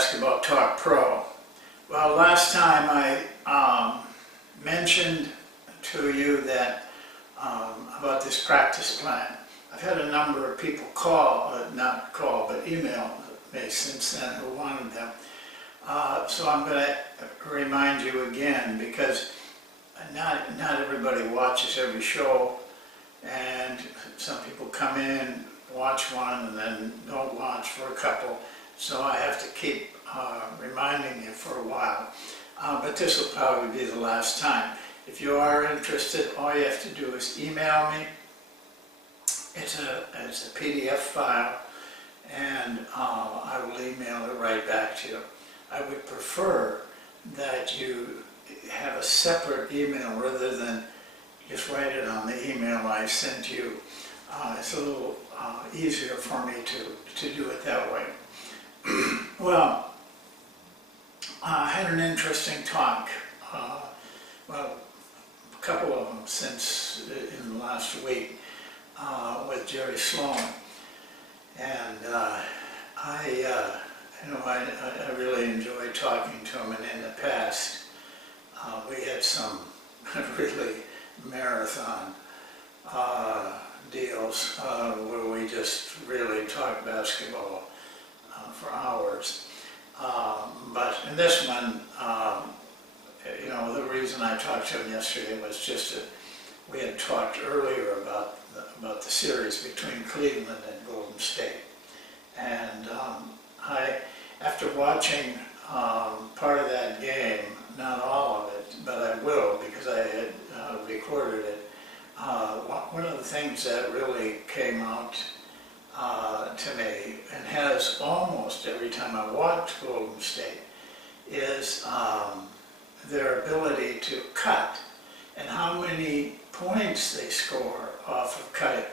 Basketball Talk Pro. Well, last time I mentioned to you that about this practice plan. I've had a number of people not call, but email me since then who wanted them. So I'm going to remind you again, because not everybody watches every show, and some people come in, watch one, and then don't watch for a couple. So I have to keep reminding you for a while. But this will probably be the last time. If you are interested, all you have to do is email me. It's a PDF file, and I will email it right back to you. I would prefer that you have a separate email rather than just write it on the email I sent you. It's a little easier for me to do it that way. Well, I had an interesting talk, well, a couple of them since in the last week, with Jerry Sloan, and I really enjoyed talking to him. And in the past, we had some really marathon deals where we just really talked basketball for hours. But in this one, the reason I talked to him yesterday was just that we had talked earlier about the series between Cleveland and Golden State. And after watching part of that game, not all of it, but I will because I had recorded it, one of the things that really came out to me, and has almost every time I watch Golden State, is their ability to cut and how many points they score off of cutting.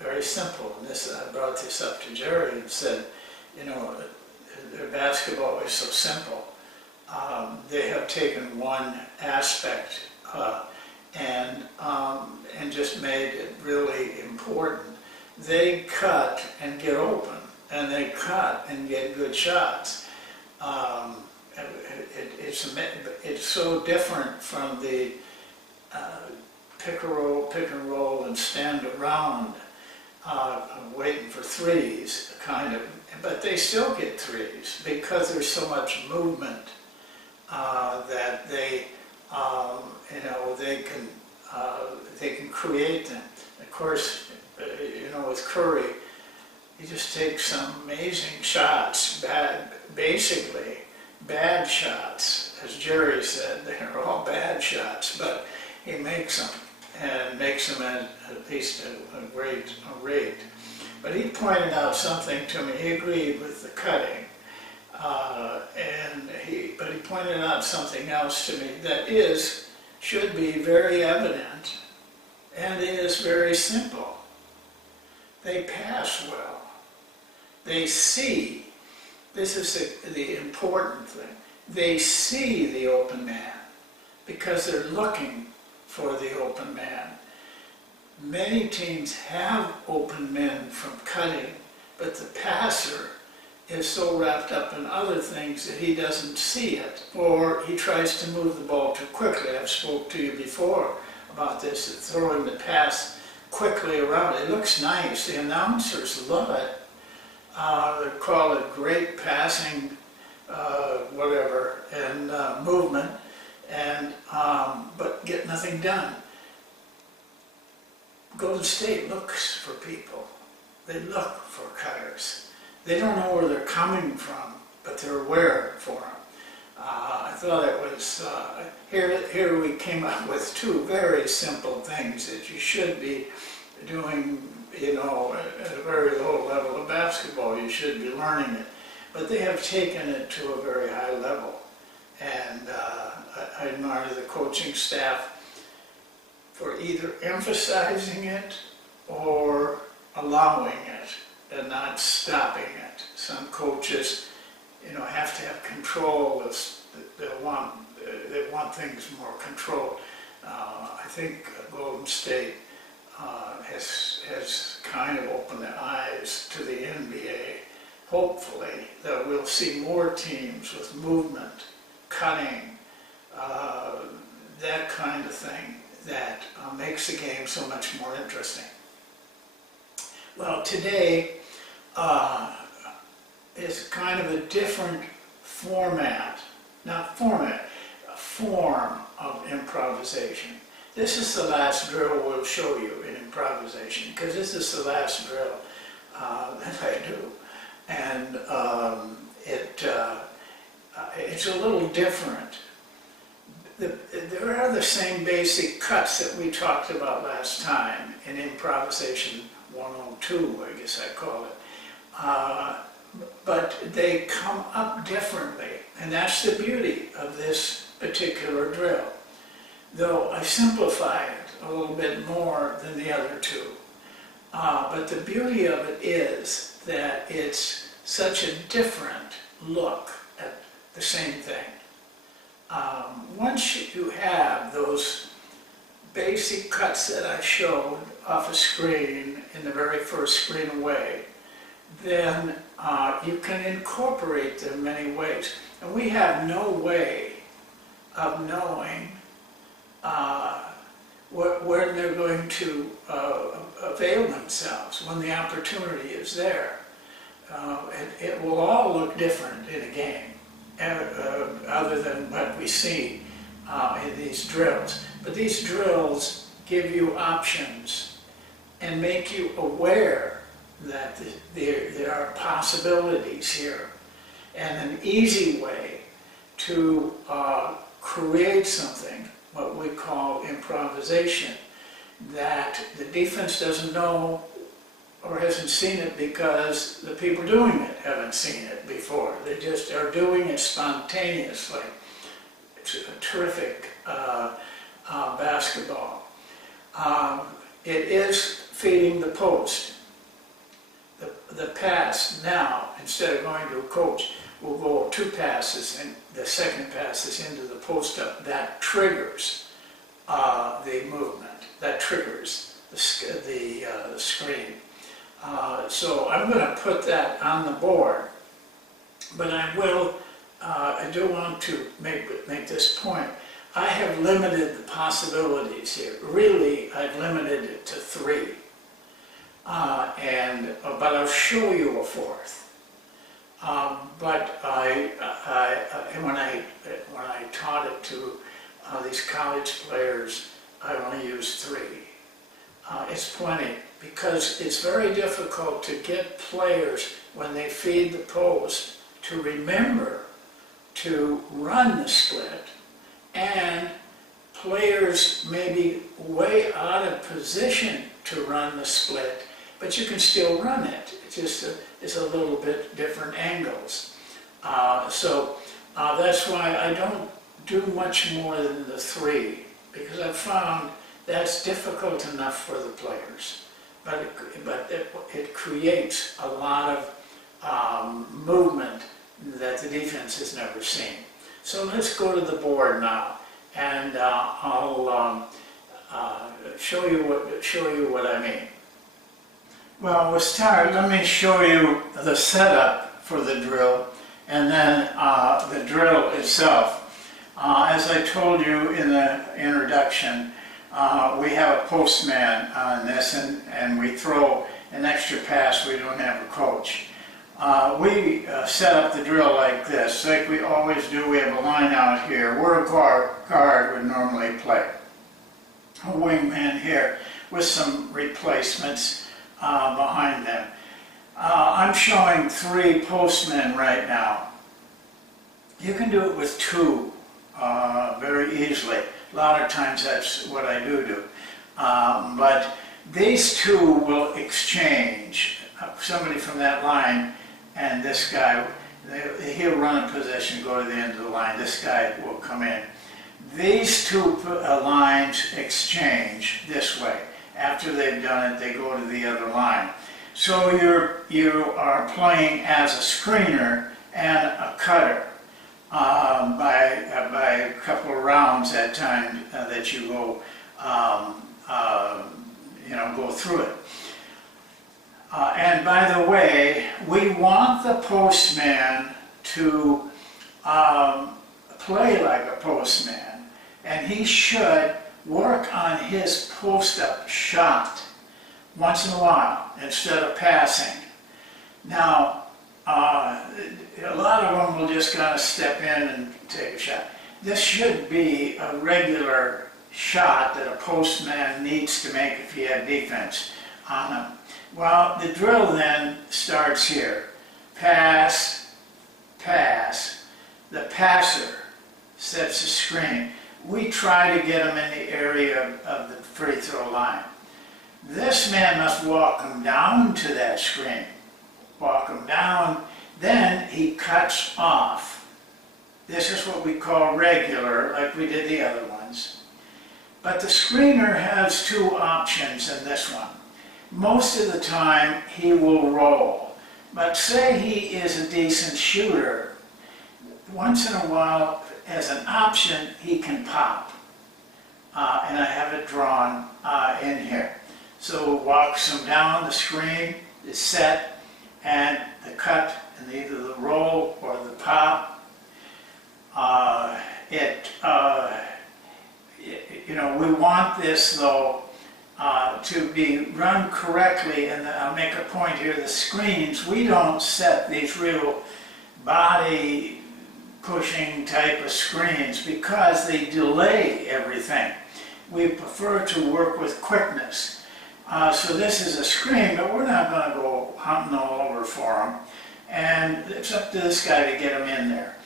Very simple. And I brought this up to Jerry and said, their basketball is so simple. They have taken one aspect and just made it really important. They cut and get open, and they cut and get good shots. It's so different from the pick and roll and stand around waiting for threes, kind of. But they still get threes because there's so much movement that they can create them. Of course, with Curry, he just takes some amazing shots, basically bad shots. As Jerry said, they're all bad shots, but he makes them, and makes them at least a great rate. But he pointed out something to me. He agreed with the cutting, but he pointed out something else to me that should be very evident, and is very simple. They pass well. They see. This is the important thing. They see the open man because they're looking for the open man. Many teams have open men from cutting, but the passer is so wrapped up in other things that he doesn't see it, or he tries to move the ball too quickly. I've spoke to you before about this, throwing the pass quickly around. It looks nice. The announcers love it. They call it great passing, whatever, and movement, and but get nothing done. Golden State looks for people. They look for cutters. They don't know where they're coming from, but they're aware for them. I thought it was, here we came up with two very simple things that you should be doing, at a very low level of basketball. You should be learning it. But they have taken it to a very high level. And I admire the coaching staff for either emphasizing it or allowing it and not stopping it. Some coaches, have to have control. They want things more controlled. I think Golden State has kind of opened their eyes to the NBA hopefully, that we'll see more teams with movement, cutting, that kind of thing that makes the game so much more interesting. Well, today is kind of a different format, not format, a form of improvisation. This is the last drill we'll show you in improvisation, because this is the last drill that I do. And it's a little different. There are the same basic cuts that we talked about last time in Improvisation 102, I guess I call it. But they come up differently, and that's the beauty of this particular drill. Though I simplify it a little bit more than the other two. But the beauty of it is that it's such a different look at the same thing. Once you have those basic cuts that I showed off a screen in the very first screen away, then you can incorporate them many ways. And we have no way of knowing where they're going to avail themselves when the opportunity is there. It will all look different in a game, other than what we see in these drills. But these drills give you options and make you aware that there are possibilities here. And an easy way to create something, what we call improvisation, that the defense doesn't know or hasn't seen it because the people doing it haven't seen it before. They just are doing it spontaneously. It's a terrific basketball. It is feeding the post. The pass now, instead of going to a coach, will go 2 passes, and the second pass is into the post up. That triggers the movement. That triggers the screen. So I'm going to put that on the board, but I do want to make this point. I have limited the possibilities here. Really, I've limited it to 3. But I'll show you a 4th. But when I taught it to these college players, I only used 3. It's plenty, because it's very difficult to get players, when they feed the post, to remember to run the split, and players may be way out of position to run the split, but you can still run it. It's a little bit different angles. So that's why I don't do much more than the 3, because I've found that's difficult enough for the players. But it creates a lot of movement that the defense has never seen. So let's go to the board now, and I'll show you what I mean. Well, we'll start. Let me show you the setup for the drill, and then the drill itself. As I told you in the introduction, we have a postman on this, and we throw an extra pass. We don't have a coach. We set up the drill like this, like we always do. We have a line out here where a guard would normally play. A wingman here with some replacements behind them. I'm showing 3 postmen right now. You can do it with 2 very easily. A lot of times that's what I do. But these 2 will exchange. Somebody from that line and this guy, he'll run a position, go to the end of the line. This guy will come in. These 2 lines exchange this way. After they've done it, they go to the other line. So you are playing as a screener and a cutter by a couple of rounds at time that you go, go through it. And by the way, we want the postman to play like a postman, and he should work on his post-up shot once in a while instead of passing. Now, a lot of them will just kind of step in and take a shot. This should be a regular shot that a postman needs to make if he had defense on him. Well, the drill then starts here. Pass, pass. The passer sets the screen. We try to get him in the area of the free throw line. This man must walk him down to that screen. Walk him down, then he cuts off. This is what we call regular, like we did the other ones. But the screener has two options in this one. Most of the time, he will roll. But say he is a decent shooter, once in a while, as an option, he can pop. And I have it drawn in here. So walks him down the screen, is set, and the cut, and either the roll or the pop. We want this though to be run correctly, and I'll make a point here. The screens, we don't set these real body pushing type of screens because they delay everything. We prefer to work with quickness. So this is a screen, but we're not going to go hunting all over for them. And it's up to this guy to get him in there.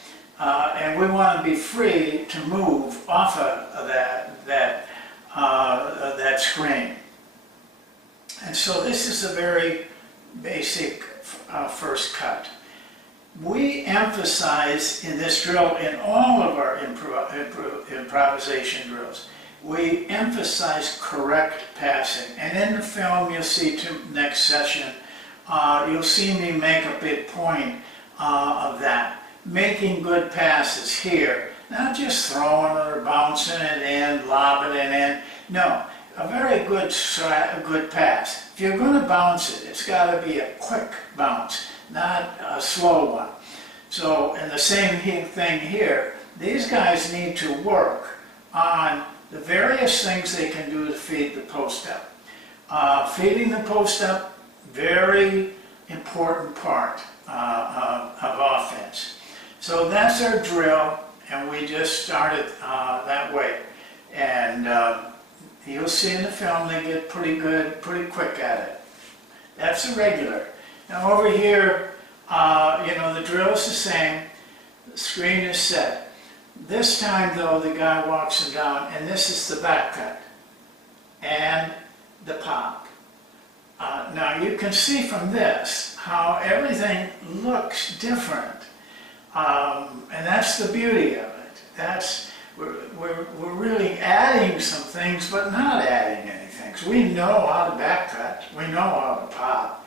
And we want to be free to move off of that screen. And so this is a very basic first cut. We emphasize in this drill, in all of our improvisation drills, we emphasize correct passing. And in the film you'll see next session, you'll see me make a big point of that. Making good passes here. Not just throwing it or bouncing it in, lobbing it in. No, a very good pass. If you're going to bounce it, it's got to be a quick bounce, not a slow one. So, and the same thing here. These guys need to work on the various things they can do to feed the post up. Feeding the post up, very important part of offense. So that's our drill, and we just started that way. And you'll see in the film they get pretty good, pretty quick at it. That's the regular. Now over here, the drill is the same. The screen is set. This time though, the guy walks him down, and this is the back cut and the pop. Now you can see from this how everything looks different. And that's the beauty of it. We're really adding some things, but not adding anything. So we know how to back cut. We know how to pop.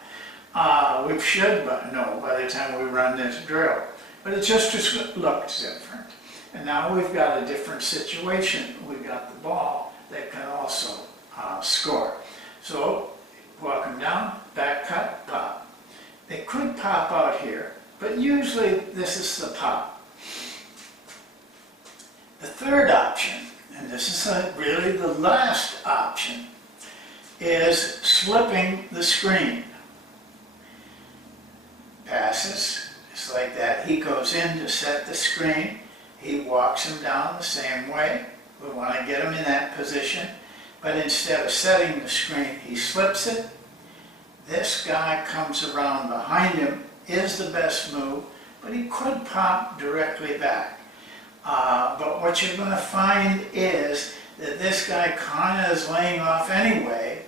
We should know by the time we run this drill. But it just looks different. And now we've got a different situation. We've got the ball that can also score. So walk them down, back cut, pop. They could pop out here, but usually this is the pop. The third option, and this is really the last option, is slipping the screen. Passes, just like that. He goes in to set the screen. He walks him down the same way. We want to get him in that position. But instead of setting the screen, he slips it. This guy comes around behind him, is the best move, but he could pop directly back. But what you're going to find is that this guy kind of is laying off anyway,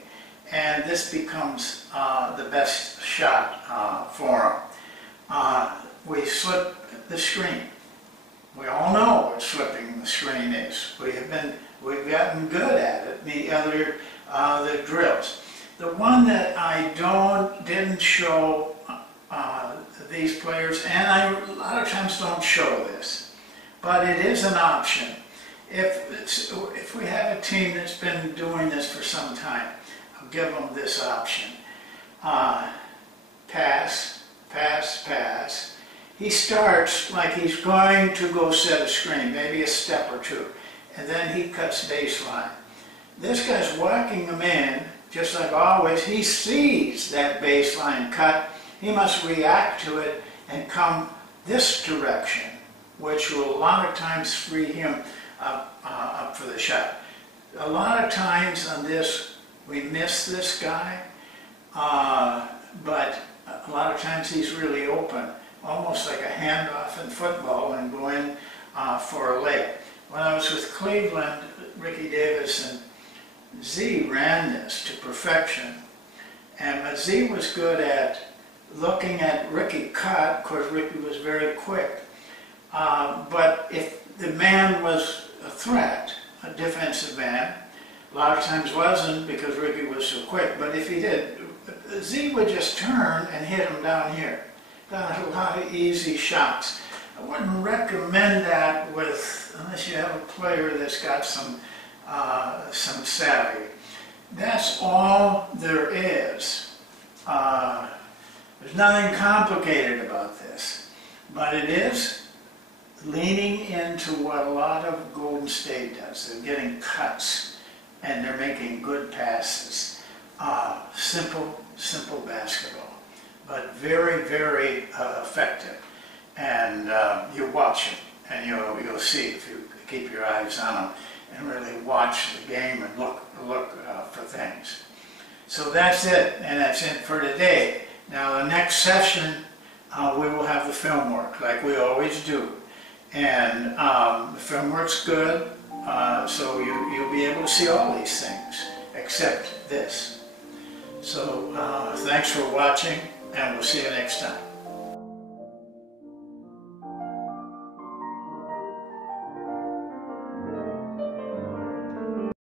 and this becomes the best shot for him. We slip the screen. We all know what slipping the screen is. We've gotten good at it in the other drills. The one that I didn't show these players, and I a lot of times don't show this, but it is an option. If we have a team that's been doing this for some time, I'll give them this option. pass, pass, pass. He starts like he's going to go set a screen, maybe a step or two, and then he cuts baseline. This guy's walking him in, just like always. He sees that baseline cut. He must react to it and come this direction, which will a lot of times free him up for the shot. A lot of times on this, we miss this guy, but a lot of times he's really open, almost like a handoff in football, and go in for a layup. When I was with Cleveland, Ricky Davis and Z ran this to perfection, and Z was good at looking at Ricky cut. Of course, Ricky was very quick, but if the man was a threat, a defensive man, a lot of times wasn't because Ricky was so quick, but if he did, Z would just turn and hit him down here. Got a lot of easy shots. I wouldn't recommend that unless you have a player that's got some savvy. That's all there is. There's nothing complicated about this, but it is leaning into what a lot of Golden State does. They're getting cuts and they're making good passes. Simple basketball, but very, very effective. And you watch them, and you'll see if you keep your eyes on them and really watch the game and look for things. So that's it, and that's it for today. Now the next session, we will have the film work like we always do, and the film work's good, so you'll be able to see all these things except this. So thanks for watching, and we'll see you next time.